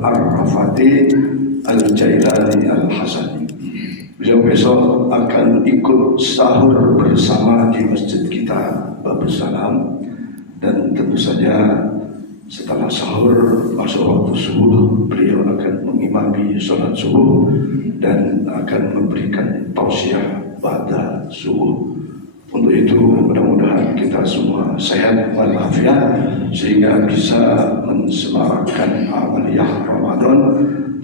Ar-Rafati Al-Jailani Al-Hasani. Beliau besok akan ikut sahur bersama di masjid kita Babus Salam, dan tentu saja setelah sahur masuk waktu subuh beliau akan mengimami sholat subuh dan akan memberikan tausiah pada subuh. Untuk itu mudah-mudahan kita semua sehat walafiat sehingga bisa mensemarakan amaliyah Ramadan,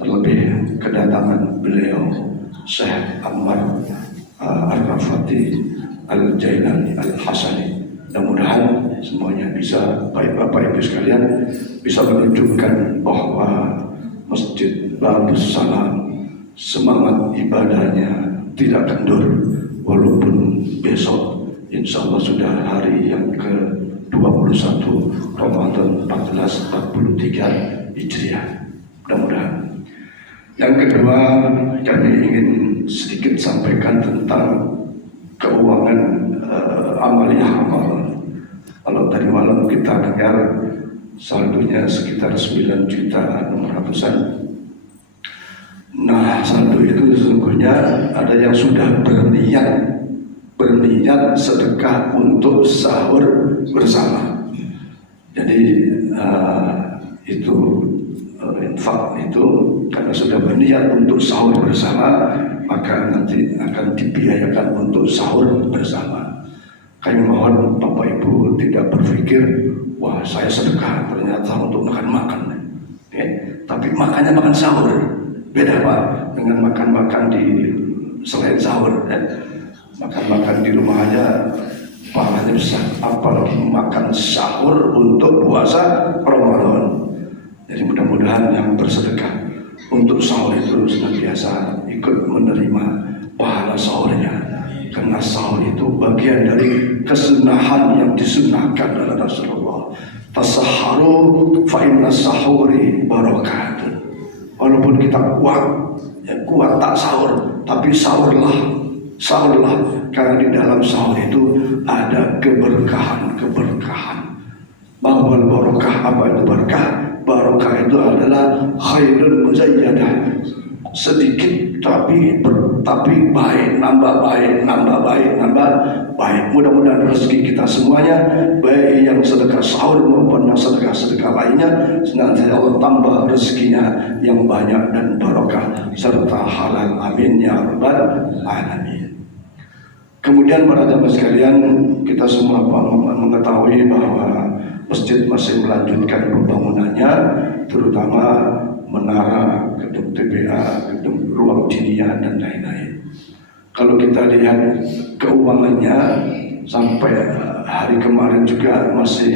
terlebih kedatangan beliau Syekh Ammar Ar-Rafati Al-Jailani Al-Hasani. Mudah-mudahan semuanya bisa, baik Bapak Ibu sekalian, bisa menunjukkan bahwa Masjid Babus Salam semangat ibadahnya tidak kendur, walaupun besok insya Allah sudah hari yang ke-21 Ramadan 1443 Hijriah. Mudah-mudahan. Yang kedua, kami ingin sedikit sampaikan tentang keuangan amaliyah Ramadan. Kalau tadi malam kita dengar saldonya sekitar 9.600.000-an. Nah, saldo itu sesungguhnya ada yang sudah berniat sedekah untuk sahur bersama. Jadi itu infak itu karena sudah berniat untuk sahur bersama, maka nanti akan dibiayakan untuk sahur bersama. Kami mohon Bapak Ibu tidak berpikir, wah saya sedekah ternyata untuk makan-makan, ya. Tapi makannya makan sahur, beda Pak dengan makan-makan di selain sahur, ya. Makan-makan di rumah aja pahalanya besar, apalagi makan sahur untuk puasa Ramadan. Jadi mudah-mudahan yang bersedekah untuk sahur itu senantiasa ikut menerima pahala sahurnya, karena sahur itu bagian dari kesunahan yang disunahkan oleh Rasulullah. Tasahharu fa inna sahuri barakatun. Walaupun kita kuat tak sahur, tapi sahurlah, karena di dalam sahur itu ada keberkahan. Bahwa barakah, apa itu barakah? Barakah itu adalah khairun muzayyadah, sedikit tapi baik, nambah baik. Mudah-mudahan rezeki kita semuanya, baik yang sedekah sahur maupun yang sedekah lainnya, senantiasa Allah tambah rezekinya yang banyak dan barokah serta halal, amin ya rabbal alamin. Kemudian para jamaah sekalian, kita semua mengetahui bahwa masjid masih melanjutkan pembangunannya, terutama menara, gedung TPA, gedung ruang diniyah dan lain-lain. Kalau kita lihat keuangannya sampai hari kemarin juga masih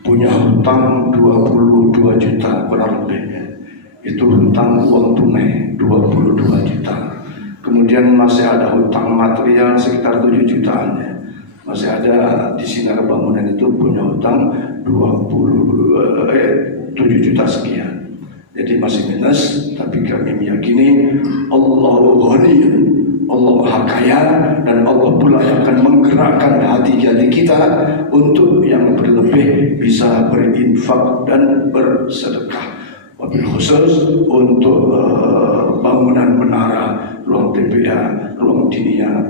punya hutang 22 juta kurang lebih. Itu hutang uang tunai 22 juta. Kemudian masih ada hutang material sekitar 7 jutaan. Masih ada di Sinar Bangunan itu punya hutang 7 juta sekian. Jadi masih minus, tapi kami meyakini Allahu Ghaniyun, Allah Maha Kaya, dan Allah pula yang akan menggerakkan hati-hati kita untuk yang berlebih bisa berinfak dan bersedekah. Wabil khusus untuk bangunan menara, ruang TPA, ruang diniyah,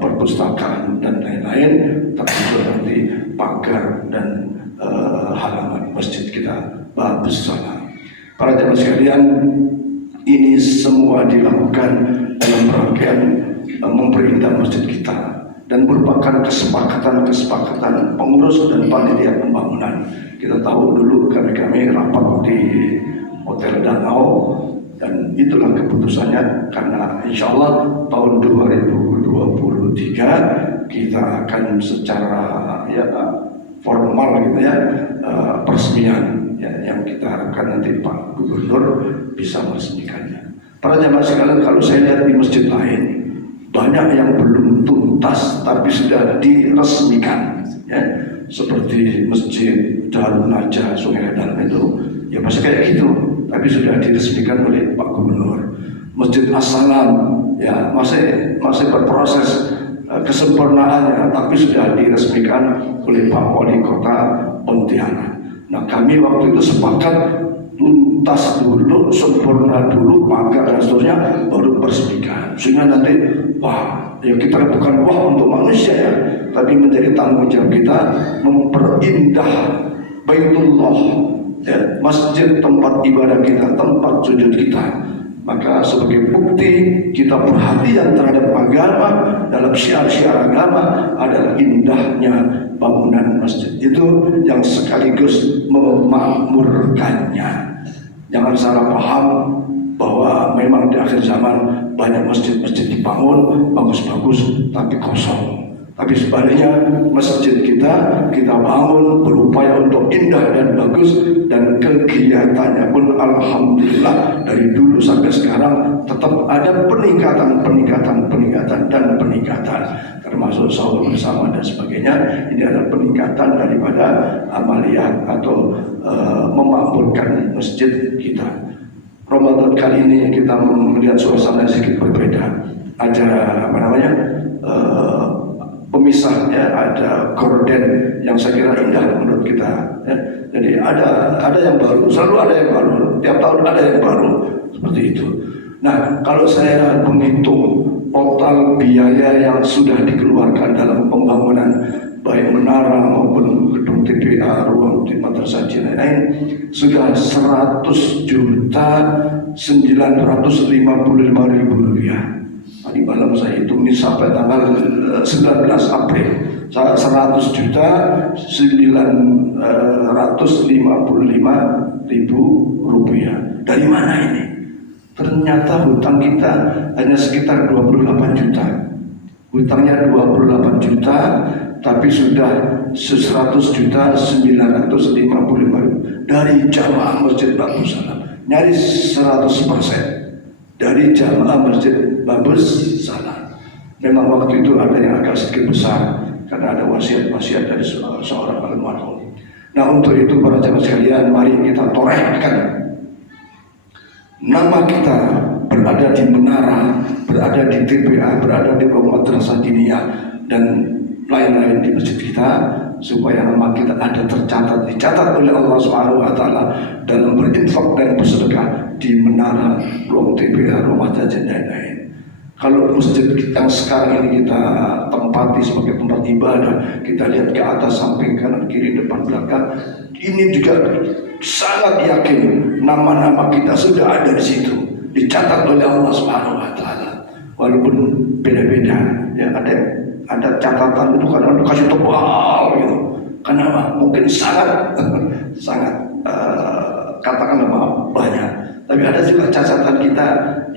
perpustakaan dan lain-lain, termasuk nanti pagar dan halaman masjid kita Babus Salam. Para jamaah sekalian, ini semua dilakukan dalam rangkaian memperindah masjid kita dan merupakan kesepakatan pengurus dan panitia pembangunan. Kita tahu dulu kami rapat di Hotel Danau, dan itulah keputusannya, karena insya Allah tahun 2023 kita akan secara formal gitu ya, peresmian ya, yang kita harapkan nanti Pak Gubernur bisa meresmikannya. Para jamaah sekalian, kalau saya lihat di masjid lain banyak yang belum tuntas tapi sudah diresmikan ya, seperti Masjid Darun Najah Sungai Dalam itu ya masih kayak gitu, tapi sudah diresmikan oleh Pak Gubernur. Masjid As-Salam ya masih berproses kesempurnaannya, tapi sudah diresmikan oleh Pak Wali Kota Pontianak. Nah, kami waktu itu sepakat tuntas dulu, sempurna dulu, pagar dan seterusnya, baru bersihkan. Sehingga nanti, wah, ya kita bukan wah untuk manusia ya, tapi menjadi tanggung jawab kita memperindah Baitullah, ya, masjid tempat ibadah kita, tempat sujud kita. Maka sebagai bukti kita perhatian terhadap agama, dalam syiar-syiar agama adalah indahnya bangunan masjid itu yang sekaligus memakmurkannya. Jangan salah paham bahwa memang di akhir zaman banyak masjid-masjid dibangun bagus-bagus tapi kosong. Tapi sebaliknya masjid kita bangun berupaya untuk indah dan bagus, dan kegiatannya pun alhamdulillah dari dulu sampai sekarang tetap ada peningkatan dan peningkatan, termasuk sahur bersama dan sebagainya. Ini adalah peningkatan daripada amaliyah atau memakmurkan masjid kita. Ramadan kali ini kita melihat suasana sedikit berbeda. Ada pemisahnya, ada gorden yang saya kira indah menurut kita, ya. Jadi ada yang baru, selalu ada yang baru, tiap tahun ada yang baru seperti itu. Nah, kalau saya menghitung total biaya yang sudah dikeluarkan dalam pembangunan baik menara maupun gedung TPA, ruang madrasah dan lain-lain, sudah 100.955.000 rupiah. Tadi malam saya hitung ini sampai tanggal 19 April 100.955.000 rupiah. Dari mana ini? Ternyata hutang kita hanya sekitar 28 juta. Hutangnya 28 juta, tapi sudah 100.955.000 dari jamaah Masjid Babus Salam. Nyaris 100% dari jamaah Masjid Babus Salam. Memang waktu itu ada yang agak sedikit besar karena ada wasiat-wasiat dari seorang almarhum. Nah, untuk itu para jamaah sekalian, mari kita torehkan nama kita berada di menara, berada di TPA, berada di ruang madrasah diniyah dan lain-lain di masjid kita, supaya nama kita ada dicatat oleh Allah Subhanahu wa taala dalam berinfak dan bersedekah di menara, ruang TPA, ruang madrasah dan lain-lain. Kalau masjid yang sekarang ini kita tempati sebagai tempat ibadah, kita lihat ke atas, samping, kanan, kiri, depan, belakang, ini juga sangat yakin nama-nama kita sudah ada di situ, dicatat oleh Allah Subhanahu wa taala. Walaupun beda-beda, ya, ada catatan itu karena kasih tebal gitu. Kenapa? Mungkin sangat katakanlah banyak. Tapi ada juga catatan kita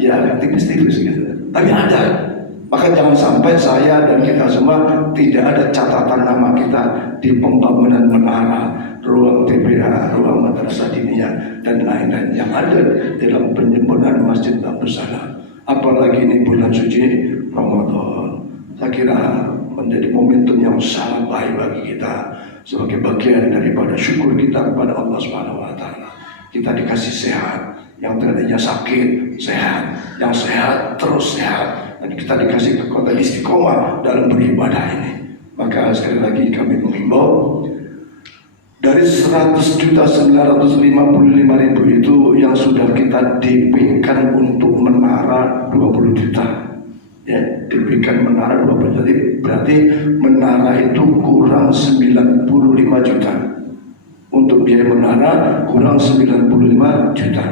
ya tipis-tipis gitu. Tapi ada. Maka jangan sampai saya dan kita semua tidak ada catatan nama kita di pembangunan menara, ruang TPA, ruang madrasah diniyah dan lain-lain yang ada dalam penyempurnaan Masjid Babus Salam. Apalagi ini bulan suci Ramadan. Saya kira menjadi momentum yang sangat baik bagi kita sebagai bagian daripada syukur kita kepada Allah Subhanahu wa taala. Kita dikasih sehat, yang tadinya sakit sehat, yang sehat terus sehat, dan kita dikasih kekuatan istiqomah dalam beribadah ini. Maka sekali lagi kami mengimbau, dari 100.955.000 itu yang sudah kita DP-kan untuk menara 20 juta. Ya, DP-kan menara 20 juta, berarti menara itu kurang 95 juta. Untuk biaya menara kurang 95 juta.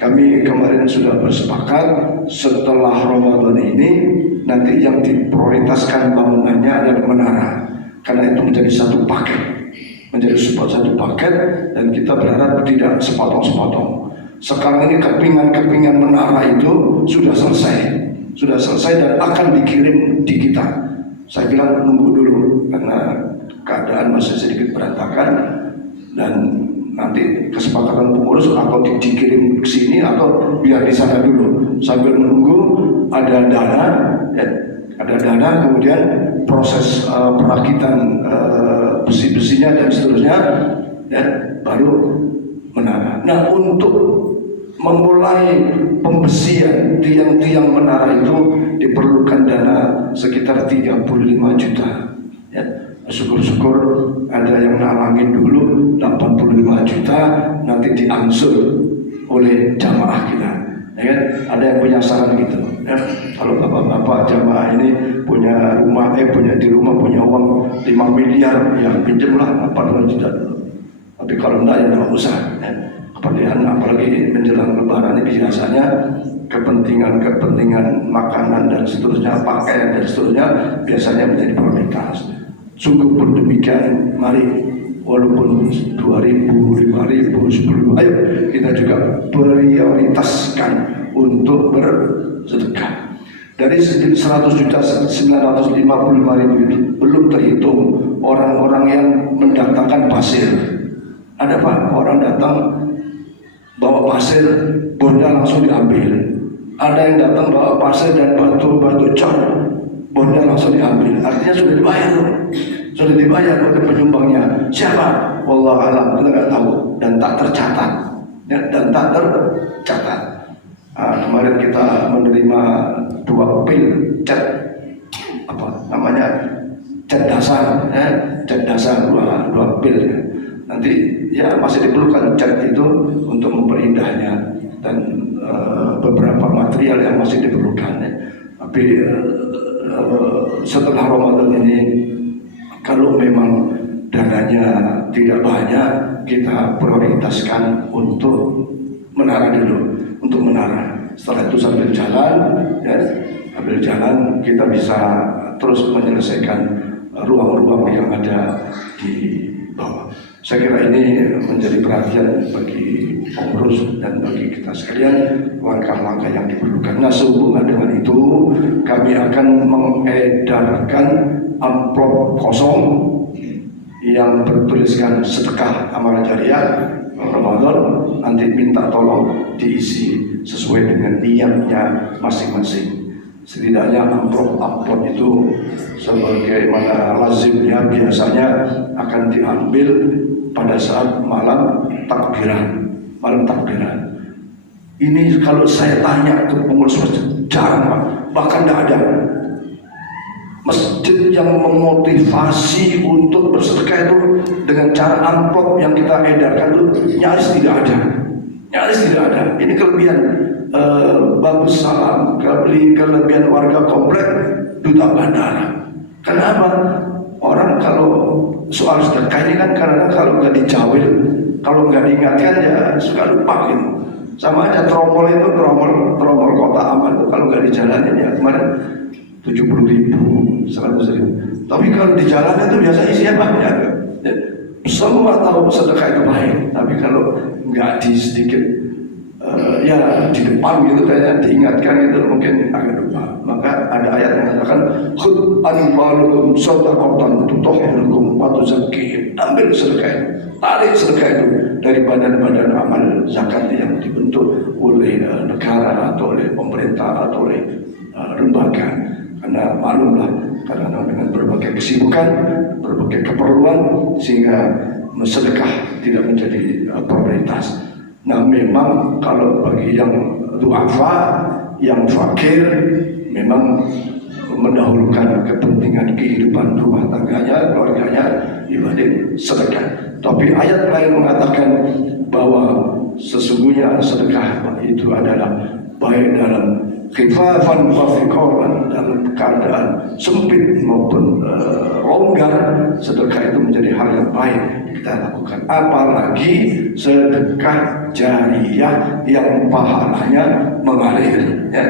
Kami kemarin sudah bersepakat setelah Ramadan ini nanti yang diprioritaskan bangunannya adalah menara, karena itu menjadi satu paket, dan kita berharap tidak sepotong-sepotong. Sekarang ini kepingan menara itu sudah selesai dan akan dikirim di kita. Saya bilang nunggu dulu karena keadaan masih sedikit berantakan, dan nanti kesepakatan pengurus atau dikirim ke sini atau biar di sana dulu sambil menunggu ada dana, kemudian proses perakitan besi-besinya dan seterusnya, ya, baru menara. Nah, untuk memulai pembesian tiang-tiang menara itu diperlukan dana sekitar 35 juta. Ya, syukur-syukur ada yang nalangin dulu 85 juta, nanti diangsur oleh ya kan? Ada yang punya saran gitu, ya. Kalau bapak-bapak jamaah ini punya rumah, punya di rumah punya uang 5 miliar, ya pinjemlah 4 juta dulu. Tapi kalau enggak ya enggak usah, ya. Kemudian apalagi menjelang Lebaran ini biasanya kepentingan makanan dan seterusnya, pakaian dan seterusnya biasanya menjadi prioritas. Sungguh pun demikian, mari walaupun 2.000, 5.000, 10.000, ayo kita juga prioritaskan untuk bersedekah. Dari 100.955.000 itu belum terhitung orang-orang yang mendatangkan pasir. Ada Pak, orang datang bawa pasir, bonda langsung diambil. Ada yang datang bawa pasir dan batu cat, bonda langsung diambil. Artinya sudah dibayar loh. Sudah dibayar oleh penyumbangnya. Siapa? Wallahu alam, kita nggak tahu dan tak tercatat. Ya, dan tak tercatat. Kemarin kita menerima 2 pil cat, apa namanya, cat dasar, ya, cat dasar 2 pil. Ya. Nanti ya masih diperlukan cat itu untuk memperindahnya dan beberapa material yang masih diperlukan. Ya. Tapi setelah Ramadan ini, kalau memang dananya tidak banyak, kita prioritaskan untuk menara dulu, untuk menara. Setelah itu sambil jalan, ya, sambil jalan kita bisa terus menyelesaikan ruang-ruang yang ada di bawah. Saya kira ini menjadi perhatian bagi pengurus dan bagi kita sekalian, langkah-langkah yang diperlukan. Nah, sehubungan dengan itu, kami akan mengedarkan amplop kosong yang bertuliskan sedekah amal jariah Ramadan. Nanti minta tolong diisi sesuai dengan niatnya masing-masing. Setidaknya amplop itu sebagaimana lazimnya biasanya akan diambil pada saat malam takbiran. Ini kalau saya tanya ke pengurus masjid, jarang Pak, bahkan tidak ada masjid yang memotivasi untuk bersedekah itu dengan cara amplop yang kita edarkan itu nyaris tidak ada. Ini kelebihan Bagus Salam, kelebihan warga komplek Duta Bandara. Kenapa? Orang kalau soal sedekah ini kan karena kalau nggak dijawil, kalau nggak diingatkan ya suka lupa gitu. Sama aja tromol itu, tromol kota aman itu kalau nggak dijalanin ya kemarin 70.000, 100.000. Tapi kalau di jalan itu biasa isinya banyak. Semua tahu sedekah itu baik, tapi kalau nggak di sedikit ya di depan gitu kayaknya diingatkan itu mungkin agak lupa. Maka ada ayat yang mengatakan khud anfalukum shadaqatan tutahhirukum wa tuzakkihim. Ambil sedekah itu, tarik sedekah itu dari badan-badan amal zakat yang dibentuk oleh negara atau oleh pemerintah atau oleh lembaga. Karena maklumlah, karena dengan berbagai kesibukan, berbagai keperluan, sehingga sedekah tidak menjadi prioritas. Nah, memang kalau bagi yang du'afa, yang fakir, memang mendahulukan kepentingan kehidupan rumah tangganya, keluarganya dibanding sedekah. Tapi ayat lain mengatakan bahwa sesungguhnya sedekah itu adalah baik dalam khifafan wa fiqaran, dalam keadaan sempit maupun longgar, sedekah itu menjadi hal yang baik kita lakukan. Apalagi sedekah jariyah yang pahalanya mengalir. Ya.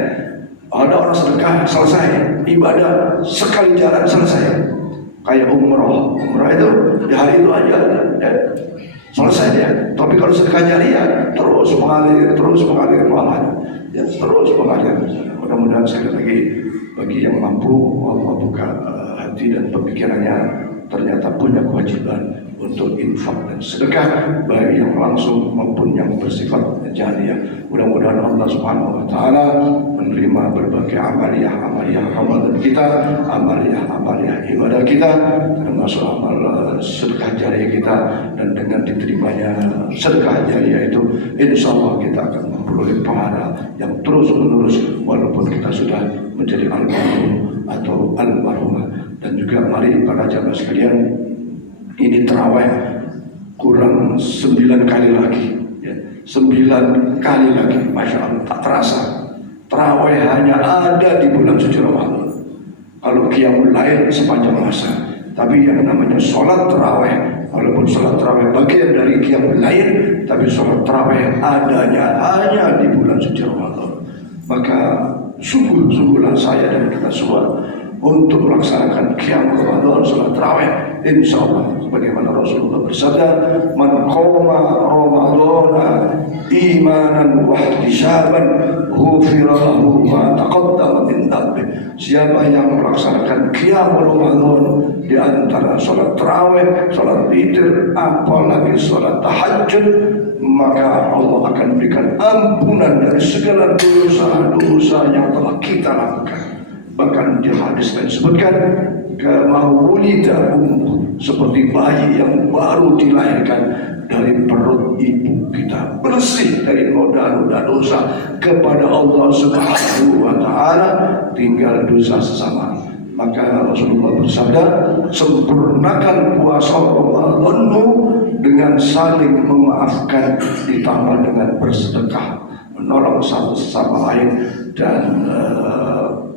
Ada orang sedekah selesai, ibadah sekali jalan selesai. Kayak umroh itu di hari itu aja, ya, selesai dia. Tapi kalau sedekah jariyah terus mengalir pahalanya. Ya, terus mengalir. Mudah-mudahan sekali lagi bagi yang mampu Allah buka hati dan pemikirannya, ternyata punya kewajiban untuk infak dan sedekah baik yang langsung maupun yang bersifat jariyah. Mudah-mudahan Allah Subhanahu wa taala menerima berbagai amaliyah Ramadan kita, amaliyah ibadah kita, termasuk amal sedekah jariyah kita, dan dengan diterimanya sedekah jariyah itu insyaallah kita akan memperoleh pahala yang terus menerus walaupun kita sudah menjadi almarhum atau almarhumah. Dan juga mari para jamaah sekalian, ini terawih kurang 9 kali lagi, ya. 9 kali lagi, Masya Allah, tak terasa. Tarawih hanya ada di bulan suci Ramadan. Kalau qiyamul lail sepanjang masa, tapi yang namanya sholat tarawih, walaupun sholat tarawih bagian dari qiyamul lail, tapi sholat tarawih adanya hanya di bulan suci Ramadan. Maka sungguh-sungguhlah saya dan kita semua untuk melaksanakan qiyamul Ramadan, sholat tarawih, insya Allah sebagaimana Rasulullah bersabda, man qoma Ramadana imanan wa ihtisaban ghufira lahu ma taqaddama min dhanbi. Siapa yang melaksanakan qiyamul Ramadan di antara sholat tarawih, sholat witir, apalagi sholat tahajud, maka Allah akan berikan ampunan dari segala dosa-dosa yang telah kita lakukan. Bahkan di hadis lain disebutkan, kemawulida seperti bayi yang baru dilahirkan dari perut ibu kita, bersih dari noda-noda dosa kepada Allah Subhanahu wa Ta'ala, tinggal dosa sesama. Maka Rasulullah bersabda, sempurnakan puasa Ramadanmu dengan saling memaafkan, ditambah dengan bersedekah, menolong satu sama lain, dan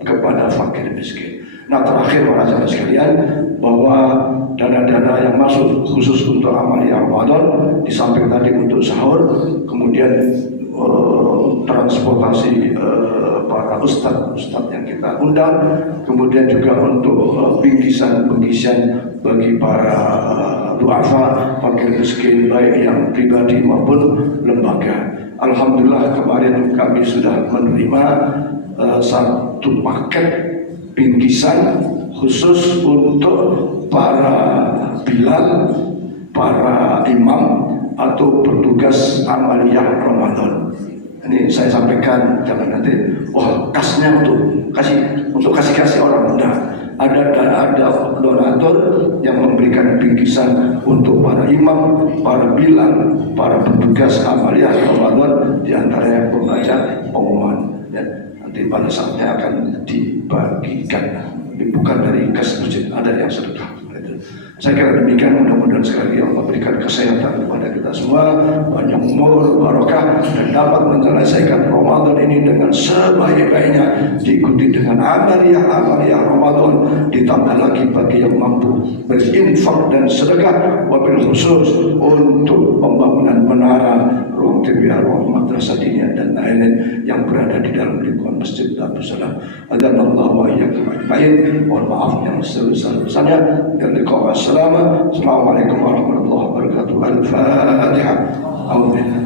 kepada fakir miskin. Nah, terakhir para jamaah sekalian, bahwa dana-dana yang masuk khusus untuk amaliyah Ramadan, di samping tadi untuk sahur, kemudian transportasi para ustadz yang kita undang, kemudian juga untuk bingkisan-bingkisan bagi para duafa, fakir miskin, baik yang pribadi maupun lembaga. Alhamdulillah kemarin kami sudah menerima satu paket bingkisan khusus untuk para bilal, para imam atau petugas amaliyah Ramadan. Ini saya sampaikan, jangan nanti kasnya untuk kasih orang muda. Ada donatur yang memberikan bingkisan untuk para imam, para bilal, para petugas amaliyah Ramadan, di antaranya pembaca pengumuman. Nanti pada saatnya akan dibagikan, bukan dari kas masjid, ada yang sedekah. Saya kira demikian, mudah-mudahan sekali Allah berikan kesehatan kepada kita semua, banyak umur, barokah, dan dapat menyelesaikan Ramadan ini dengan sebaik-baiknya, diikuti dengan amaliyah Ramadan, ditambah lagi bagi yang mampu berinfak dan sedekah, wabil khusus untuk pembangunan menara, ruang TPA, ruang madrasah diniyah dan lain-lain yang berada di dalam lingkungan Masjid Darus Salam. Adzanallahu wa iyyakum ajmain. Mohon maaf yang sebesar-besarnya, dan Assalamualaikum warahmatullahi wabarakatuh. Al-Fatihah. Amin.